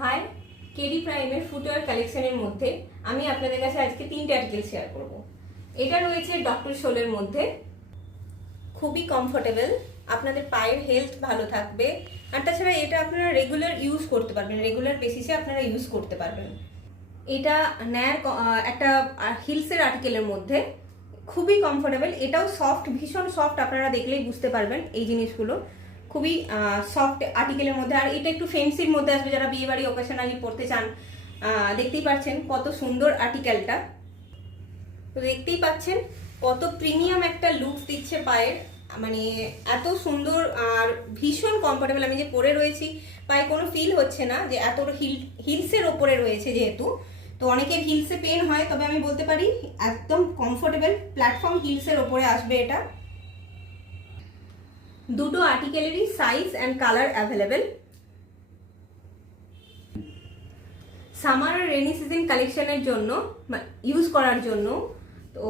High, KD প্রাইমের footwear কালেকশনের মধ্যে আমি আপনাদের কাছে আজকে 3টে আর্টিকেল শেয়ার করব। এটা রয়েছে ডক্টর শোলের মধ্যে, খুবই কমফোর্টেবল, আপনাদের পায়ের হেলথ ভালো থাকবে। আর তাছাড়া এটা আপনারা রেগুলার ইউজ করতে পারবেন, রেগুলার বেসিসে আপনারা ইউজ করতে পারবেন। এটা ন্যার একটা হিলসের আর্টিকেলের মধ্যে, খুবই কমফোর্টেবল। এটাও সফট, ভীষণ সফট, আপনারা দেখলেই বুঝতে পারবেন এই জিনিসগুলো খুবই সফট আর্টিকেলের মধ্যে। আর এটা একটু ফ্যান্সির মধ্যে আসবে, যারা বিয়ে বাড়ি অকেশনালি পড়তে চান। দেখতেই পাচ্ছেন কত সুন্দর আর্টিকেলটা, তো দেখতেই পাচ্ছেন কত প্রিমিয়াম একটা লুক দিচ্ছে পায়ের, মানে এত সুন্দর আর ভীষণ কমফোর্টেবল। আমি যে পরে রয়েছি পায়ে কোনো ফিল হচ্ছে না যে এত হিলসের ওপরে রয়েছে, যেহেতু তো অনেকের হিলসে পেন হয়, তবে আমি বলতে পারি একদম কমফোর্টেবল প্ল্যাটফর্ম হিলসের ওপরে আসবে এটা। দুটো আর্টিকেলেরই size and colour available. Summer আর রেনি সিজন কালেকশনের জন্য ইউজ করার জন্য তো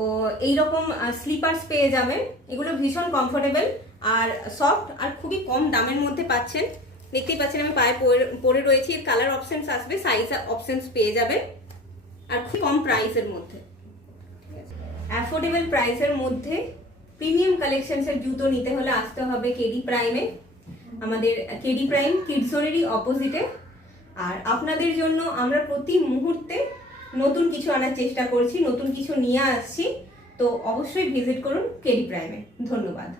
এইরকম স্লিপার্স পেয়ে যাবেন। এগুলো ভীষণ কমফোর্টেবল আর সফট, আর খুবই কম দামের মধ্যে পাচ্ছেন। দেখতেই পাচ্ছেন আমি পায়ে পরে রয়েছি। এর কালার অপশনস আসবে, সাইজ অপশনস পেয়ে যাবেন, আর খুব কম প্রাইসের মধ্যে, অ্যাফোর্ডেবল প্রাইসের মধ্যে প্রিমিয়াম কালেকশনসের জুতো নিতে হলে আসতে হবে কেডি প্রাইমে। আমাদের কেডি প্রাইম কিডজোনেরই অপোজিটে। আর আপনাদের জন্য আমরা প্রতি মুহূর্তে নতুন কিছু আনার চেষ্টা করছি, নতুন কিছু নিয়ে আসছি। তো অবশ্যই ভিজিট করুন কেডি প্রাইমে। ধন্যবাদ।